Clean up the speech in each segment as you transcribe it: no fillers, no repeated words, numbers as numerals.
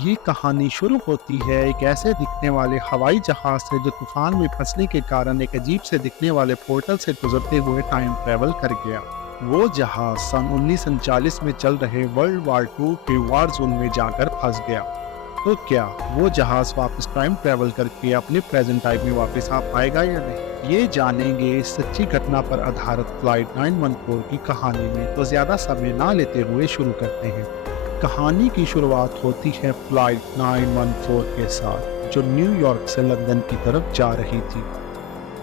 ये कहानी शुरू होती है एक ऐसे दिखने वाले हवाई जहाज से जो तूफान में फंसने के कारण एक अजीब से दिखने वाले पोर्टल से गुजरते हुए टाइम ट्रेवल कर गया। वो जहाज सन 1939 में चल रहे वर्ल्ड वार टू के वार जोन में जाकर फंस गया। तो क्या वो जहाज वापस टाइम ट्रेवल करके अपने प्रेजेंट टाइम में वापस आ पाएगा या नहीं, ये जानेंगे इस सच्ची घटना पर आधारित फ्लाइट 914 की कहानी में। तो ज्यादा समय ना लेते हुए शुरू करते हैं। कहानी की शुरुआत होती है फ्लाइट 914 के साथ, जो न्यूयॉर्क से लंदन की तरफ जा रही थी।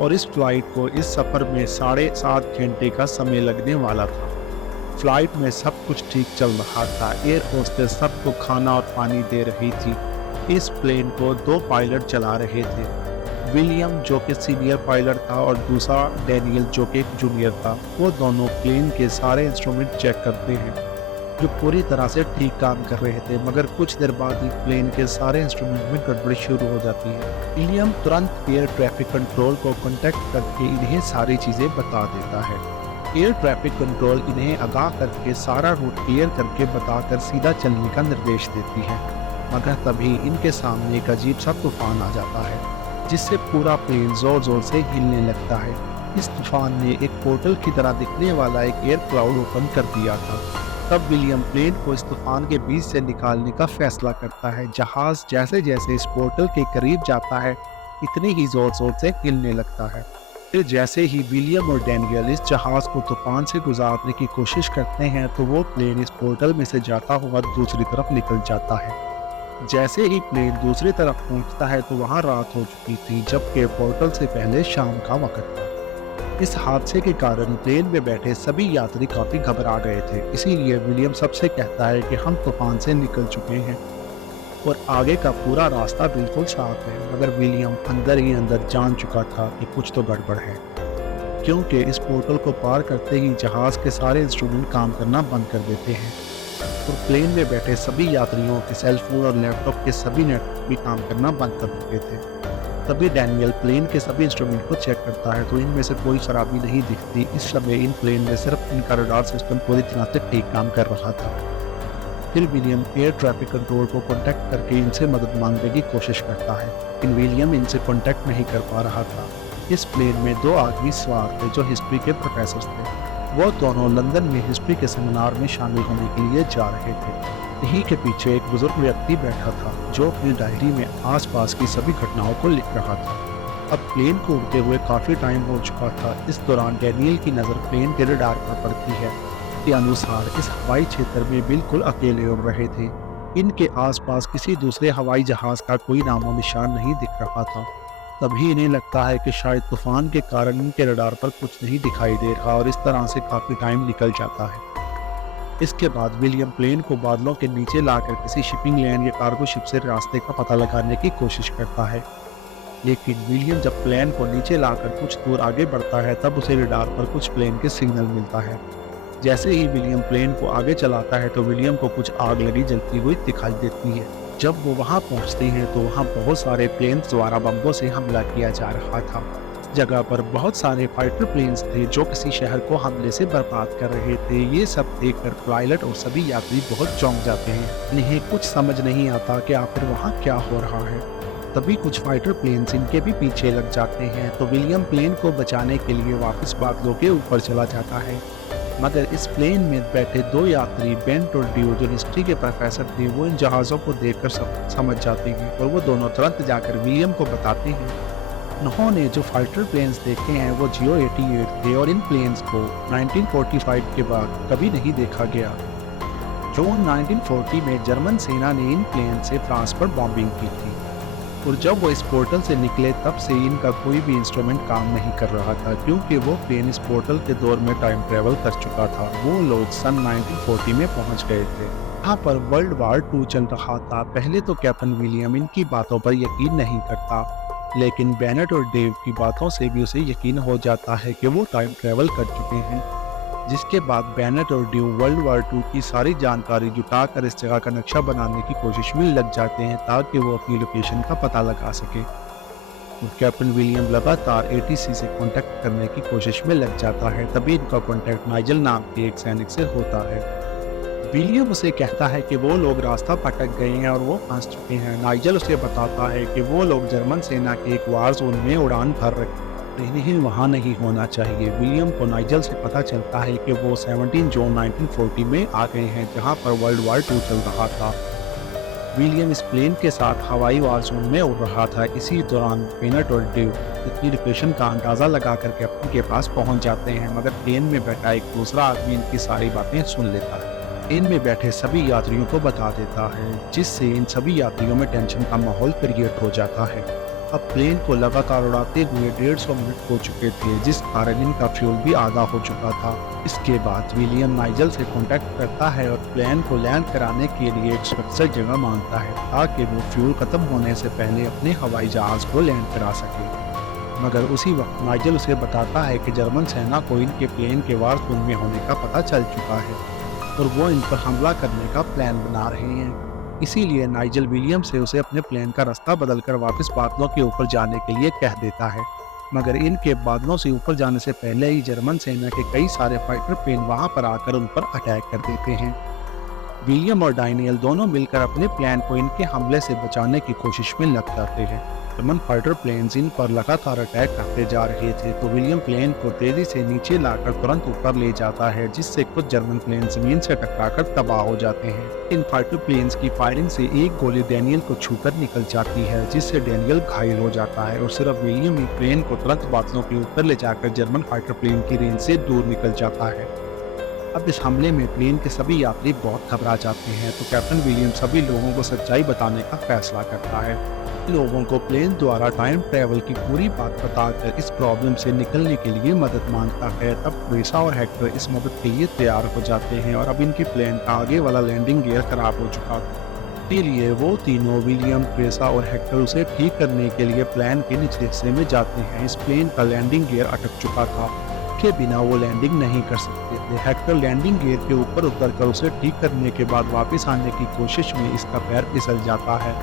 और इस फ्लाइट को इस सफ़र में 7.5 घंटे का समय लगने वाला था। फ्लाइट में सब कुछ ठीक चल रहा था। एयर होस्टेस सबको खाना और पानी दे रही थी। इस प्लेन को 2 पायलट चला रहे थे, विलियम जो कि सीनियर पायलट था और दूसरा डैनियल जो कि एक जूनियर था। वो दोनों प्लेन के सारे इंस्ट्रूमेंट चेक करते हैं, जो पूरी तरह से ठीक काम कर रहे थे। मगर कुछ देर बाद ही प्लेन के सारे इंस्ट्रूमेंट में गड़बड़ी शुरू हो जाती है। विलियम तुरंत एयर ट्रैफिक कंट्रोल को कांटेक्ट करके इन्हें सारी चीज़ें बता देता है। एयर ट्रैफिक कंट्रोल इन्हें आगाह करके सारा रूट क्लियर करके बताकर सीधा चलने का निर्देश देती है। मगर तभी इनके सामने एक अजीब सा तूफान आ जाता है, जिससे पूरा प्लेन जोर जोर से हिलने लगता है। इस तूफान ने एक पोर्टल की तरह दिखने वाला एक एयर क्लाउड ओपन कर दिया था। तब विलियम प्लेन को इस तूफान के बीच से निकालने का फैसला करता है। जहाज जैसे जैसे इस पोर्टल के करीब जाता है, इतने ही जोर जोर से हिलने लगता है। फिर जैसे ही विलियम और डैनियल इस जहाज को तूफान से गुजारने की कोशिश करते हैं, तो वो प्लेन इस पोर्टल में से जाता हुआ दूसरी तरफ निकल जाता है। जैसे ही प्लेन दूसरी तरफ पहुंचता है तो वहां रात हो चुकी थी, जबकि पोर्टल से पहले शाम का वक्त था। इस हादसे के कारण प्लेन में बैठे सभी यात्री काफी घबरा गए थे। इसीलिए विलियम सबसे कहता है कि हम तूफान से निकल चुके हैं और आगे का पूरा रास्ता बिल्कुल साफ है। मगर विलियम अंदर ही अंदर जान चुका था कि कुछ तो गड़बड़ है, क्योंकि इस पोर्टल को पार करते ही जहाज के सारे इंस्ट्रूमेंट काम करना बंद कर देते हैं और प्लेन में बैठे सभी यात्रियों के सेलफोन और लैपटॉप के सभी नेटवर्क भी काम करना बंद कर देते थे। तभी डैनियल प्लेन के सभी इंस्ट्रूमेंट को चेक करता है, तो इनमें से कोई खराबी नहीं दिखती। इस समय इन प्लेन में सिर्फ इनका रडार सिस्टम पूरी तरह से ठीक काम कर रहा था। फिर विलियम एयर ट्रैफिक कंट्रोल को कांटेक्ट करके इनसे मदद मांगने की कोशिश करता है, लेकिन विलियम इनसे कांटेक्ट नहीं कर पा रहा था। इस प्लेन में 2 आदमी सवार थे जो हिस्ट्री के प्रोफेसर थे। वो दोनों लंदन में हिस्ट्री के सेमिनार में शामिल होने के लिए जा रहे थे। यहीं के पीछे एक बुजुर्ग व्यक्ति बैठा था, जो अपनी डायरी में आसपास की सभी घटनाओं को लिख रहा था। अब प्लेन को उड़ते हुए काफी टाइम हो चुका था। इस दौरान डैनियल की नजर प्लेन के रडार पर पड़ती है। के अनुसार इस हवाई क्षेत्र में बिल्कुल अकेले उड़ रहे थे। इनके आसपास किसी दूसरे हवाई जहाज का कोई नामो निशान नहीं दिख रहा था। तभी इन्हें लगता है कि शायद तूफान के कारण इनके रडार पर कुछ नहीं दिखाई दे रहा और इस तरह से काफी टाइम निकल जाता है। इसके बाद विलियम प्लेन को बादलों के नीचे लाकर किसी शिपिंग लाइन या कार्गो शिप से रास्ते का पता लगाने की कोशिश करता है। लेकिन विलियम जब प्लेन को नीचे लाकर कुछ दूर आगे बढ़ता है, तब उसे रडार पर कुछ प्लेन के सिग्नल मिलता है। जैसे ही विलियम प्लेन को आगे चलाता है, तो विलियम को कुछ आग लगी जलती हुई दिखाई देती है। जब वो वहां पहुंचते हैं तो वहां बहुत सारे प्लेन द्वारा बम्बों से हमला किया जा रहा था। जगह पर बहुत सारे फाइटर प्लेन्स थे जो किसी शहर को हमले से बर्बाद कर रहे थे। ये सब देखकर पायलट और सभी यात्री बहुत चौंक जाते हैं। इन्हें कुछ समझ नहीं आता कि आखिर वहाँ क्या हो रहा है। तभी कुछ फाइटर प्लेन्स इनके भी पीछे लग जाते हैं, तो विलियम प्लेन को बचाने के लिए वापस बादलों के ऊपर चला जाता है। मगर इस प्लेन में बैठे 2 यात्री बेंट और ड्यू, जो हिस्ट्री के प्रोफेसर थे, वो इन जहाज़ों को देखकर समझ जाते हैं और वो दोनों तुरंत जाकर विलियम को बताते हैं। उन्होंने जो फाइटर प्लेन्स देखे हैं वो जियो 88 थे और इन प्लेन्स को 1945 के बाद कभी नहीं देखा गया। जून 1940 में जर्मन सेना ने इन प्लेन से फ्रांस पर बॉम्बिंग की थी और जब वो इस पोर्टल से निकले, तब से इनका कोई भी इंस्ट्रूमेंट काम नहीं कर रहा था, क्योंकि वो प्लेन इस पोर्टल के दौर में टाइम ट्रेवल कर चुका था। वो लोग सन 1940 में पहुंच गए थे। यहाँ पर वर्ल्ड वार 2 चल रहा था। पहले तो कैप्टन विलियम इनकी बातों पर यकीन नहीं करता, लेकिन बेनेट और डेव की बातों से भी उसे यकीन हो जाता है कि वो टाइम ट्रेवल कर चुके हैं। जिसके बाद बेनेट और डेव वर्ल्ड वार 2 की सारी जानकारी जुटाकर इस जगह का नक्शा बनाने की कोशिश में लग जाते हैं, ताकि वो अपनी लोकेशन का पता लगा सके। कैप्टन विलियम लगातार एटीसी से कांटेक्ट करने की कोशिश में लग जाता है। तभी इनका कांटेक्ट नाइजल नाम के एक सैनिक से होता है। विलियम उसे कहता है कि वो लोग रास्ता भटक गए हैं और वो फंस चुके हैं। नाइजल उसे बताता है कि वो लोग जर्मन सेना के एक वार जोन में उड़ान भर रहे इन्हें वहाँ नहीं होना चाहिए। विलियम को नाइजल से पता चलता है कि वो 17 जून 1940 में आ गए हैं, जहाँ पर वर्ल्ड वार 2 चल रहा था। विलियम इस प्लेन के साथ हवाई वार जोन में उड़ रहा था। इसी दौरान पेनट और डेव इतनी डिप्रेशन का अंदाजा लगा करके अपने के पास पहुंच जाते हैं, मगर प्लेन में बैठा एक दूसरा आदमी इनकी सारी बातें सुन लेता है। प्लेन में बैठे सभी यात्रियों को बता देता है, जिससे इन सभी यात्रियों में टेंशन का माहौल क्रिएट हो जाता है। अब प्लेन को लगातार उड़ाते हुए 150 मिनट हो चुके थे, जिस कारण इनका फ्यूल भी आधा हो चुका था। इसके बाद विलियम नाइजल से कांटेक्ट करता है और प्लेन को लैंड कराने के लिए एक सुरक्षित जगह मांगता है, ताकि वो फ्यूल खत्म होने से पहले अपने हवाई जहाज को लैंड करा सके। मगर उसी वक्त नाइजल उसे बताता है कि जर्मन सेना को इनके प्लेन के वार जोन में होने का पता चल चुका है और वो इन पर हमला करने का प्लान बना रहे हैं। इसीलिए नाइजल विलियम से उसे अपने प्लेन का रास्ता बदलकर वापस बादलों के ऊपर जाने के लिए कह देता है, मगर इनके बादलों से ऊपर जाने से पहले ही जर्मन सेना के कई सारे फाइटर प्लेन वहां पर आकर उन पर अटैक कर देते हैं। विलियम और डायनियल दोनों मिलकर अपने प्लान को इनके हमले से बचाने की कोशिश में लग जाते हैं। जर्मन फाइटर प्लेन्स इन पर लगातार अटैक करते जा रहे थे, तो विलियम प्लेन को तेजी से नीचे लाकर तुरंत ऊपर ले जाता है, जिससे कुछ जर्मन प्लेन जमीन से टकराकर तबाह हो जाते हैं। इन फाइटर प्लेन्स की फायरिंग से एक गोली डैनियल को छूकर निकल जाती है, जिससे डैनियल घायल हो जाता है और सिर्फ विलियम ही प्लेन को तुरंत बादलों के ऊपर ले जाकर जर्मन फाइटर प्लेन की रेंज से दूर निकल जाता है। अब इस हमले में प्लेन के सभी यात्री बहुत घबरा जाते हैं, तो कैप्टन विलियम सभी लोगों को सच्चाई बताने का फैसला करता है। लोगों को प्लेन द्वारा टाइम ट्रेवल की पूरी बात बताकर इस प्रॉब्लम से निकलने के लिए मदद मांगता है। तब ट्रेसा और हेक्टर इस मदद के लिए तैयार हो जाते हैं और अब इनके प्लेन का आगे वाला लैंडिंग गियर खराब हो चुका था। इसीलिए वो तीनों विलियम, ट्रेसा और हेक्टर उसे ठीक करने के लिए प्लेन के निचले हिस्से में जाते हैं। इस प्लेन का लैंडिंग गियर अटक चुका था, के बिना वो लैंडिंग नहीं कर सकते थे। हेक्टर लैंडिंग गियर के ऊपर उतरकर उसे ठीक करने के बाद वापस आने की कोशिश में इसका पैर फिसल जाता है।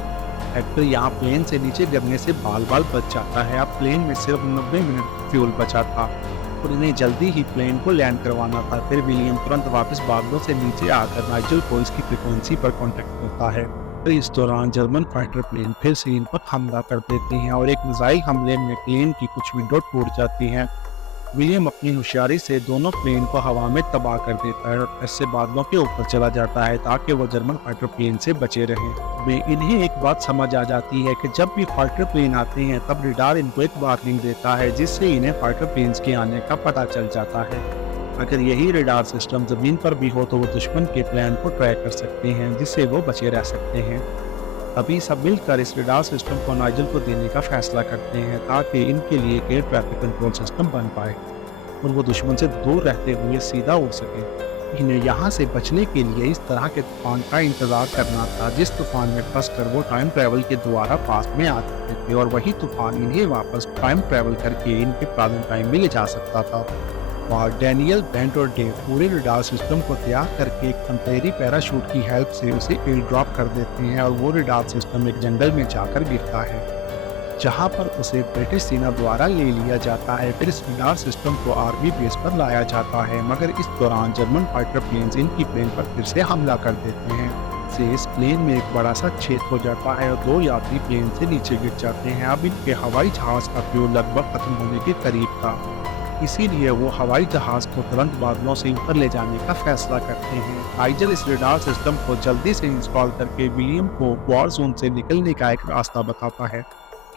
हेक्टर यहाँ प्लेन से नीचे गिरने से बाल बाल बच जाता है। अब प्लेन में सिर्फ 90 मिनट फ्यूल बचा था और इन्हें जल्दी ही प्लेन को लैंड करवाना था। फिर विलियम तुरंत वापस बादलों से नीचे आकर नाइजल को इसकी फ्रिक्वेंसी पर कांटेक्ट करता है। तो इस दौरान जर्मन फाइटर प्लेन फिर से इन पर हमला कर देते हैं और एक मिसाइल हमले में प्लेन की कुछ विंडो टूट जाती हैं। विलियम अपनी होशियारी से दोनों प्लेन को हवा में तबाह कर देता है और इससे बादलों के ऊपर चला जाता है, ताकि वो जर्मन फाइटर प्लेन से बचे रहें। वे इन्हें एक बात समझ आ जाती है कि जब भी फाइटर प्लेन आते हैं तब रडार इनको एक वार्निंग देता है, जिससे इन्हें फाइटर प्लेन्स के आने का पता चल जाता है। अगर यही रडार सिस्टम जमीन पर भी हो तो वो दुश्मन के प्लान को ट्रैक कर सकते हैं, जिससे वो बचे रह सकते हैं। अभी सब मिलकर इस रडार सिस्टम को नाइजल को देने का फैसला करते हैं, ताकि इनके लिए एयर ट्रैफिक कंट्रोल सिस्टम बन पाए और वो दुश्मन से दूर रहते हुए सीधा उड़ सके। इन्हें यहाँ से बचने के लिए इस तरह के तूफान का इंतजार करना था, जिस तूफान में फंसकर वो टाइम ट्रैवल के द्वारा पास में आ सकते थे और वही तूफान इन्हें वापस टाइम ट्रैवल करके इनके प्रेजेंट टाइम में ले जा सकता था। और डैनियल, बेंट और डेव पूरे रडार सिस्टम को तैयार करके एक टेम्परेरी पैराशूट की हेल्प से उसे एयर ड्रॉप कर देते हैं और वो रडार सिस्टम एक जंगल में जाकर गिरता है, जहां पर उसे ब्रिटिश सेना द्वारा ले लिया जाता है। फिर इस रडार सिस्टम को आर्मी बेस पर लाया जाता है, मगर इस दौरान जर्मन फाइटर प्लेन्स इनकी प्लेन पर फिर से हमला कर देते हैं। से इस प्लेन में एक बड़ा सा छेद हो जाता है और 2 यात्री प्लेन से नीचे गिर जाते हैं। अब इनके हवाई जहाज का फ्यूल लगभग खत्म होने के करीब था, इसीलिए वो हवाई जहाज को तुरंत बादलों से ऊपर ले जाने का फैसला करते हैं। नाइजल इस रडार सिस्टम को जल्दी से इंस्टॉल करके विलियम को वॉर जोन से निकलने का एक रास्ता बताता है।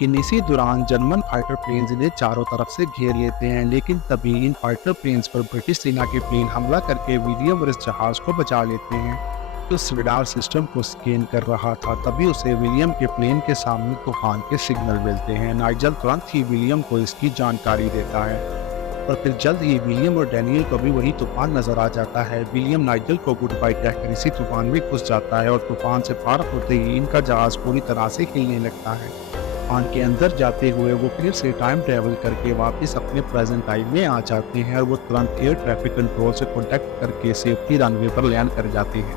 इसी दौरान जर्मन फाइटर प्लेन्स इन्हें चारों तरफ से घेर लेते हैं, लेकिन तभी इन फाइटर प्लेन्स पर ब्रिटिश सेना के प्लेन हमला करके विलियम और इस जहाज को बचा लेते हैं। उस रडार सिस्टम को स्कैन कर रहा था, तभी उसे विलियम के प्लेन के सामने तूफान के सिग्नल मिलते हैं। नाइजल तुरंत ही विलियम को इसकी जानकारी देता है और फिर जल्द ही विलियम और डैनियल को भी वही तूफान नजर आ जाता है। विलियम नाइजल को गुड बाय कहकर इसी तूफान में घुस जाता है और तूफान से पार होते ही इनका जहाज पूरी तरह से हिलने लगता है। तूफान के अंदर जाते हुए वो फिर से टाइम ट्रेवल करके वापस अपने प्रेजेंट टाइम में आ जाते हैं और वो तुरंत एयर ट्रैफिक कंट्रोल से कॉन्टेक्ट करके सेफ्टी रनवे पर लैंड कर जाते हैं।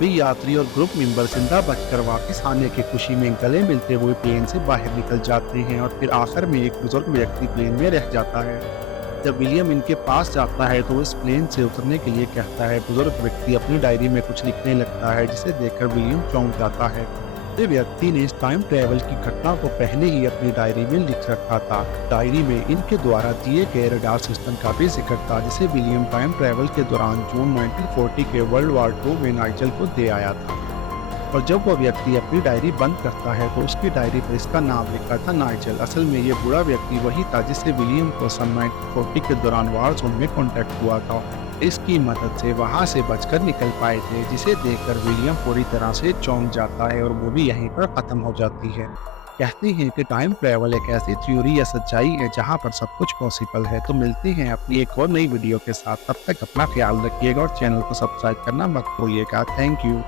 वे यात्री और ग्रुप मेंबर जिंदा बचकर वापस आने की खुशी में गले मिलते हुए प्लेन से बाहर निकल जाते हैं और फिर आखिर में एक बुजुर्ग व्यक्ति प्लेन में रह जाता है। जब विलियम इनके पास जाता है तो वो इस प्लेन से उतरने के लिए कहता है। बुजुर्ग व्यक्ति अपनी डायरी में कुछ लिखने लगता है, जिसे देखकर विलियम चौंक जाता है। ये व्यक्ति ने इस टाइम ट्रैवल की घटना को पहले ही अपनी डायरी में लिख रखा था। डायरी में इनके द्वारा दिए गए रडार सिस्टम का भी जिक्र था, जिसे विलियम टाइम ट्रैवल के दौरान जून 1940 के वर्ल्ड वॉर 2 में नाइजल को दे आया था। और जब वह व्यक्ति अपनी डायरी बंद करता है तो उसकी डायरी पर इसका नाम लिखा था नाइजल। असल में ये बुरा व्यक्ति वही था जिससे विलियम को सन 1940 के दौरान वार जोन में कॉन्टैक्ट हुआ था। इसकी मदद से वहां से बचकर निकल पाए थे, जिसे देखकर विलियम पूरी तरह से चौंक जाता है और वो भी यहीं पर खत्म हो जाती है। कहते हैं कि टाइम ट्रैवल एक ऐसी थ्योरी या सच्चाई है जहां पर सब कुछ पॉसिबल है। तो मिलते हैं अपनी एक और नई वीडियो के साथ। तब तक अपना ख्याल रखिएगा और चैनल को सब्सक्राइब करना मत भूलिएगा। Thank you.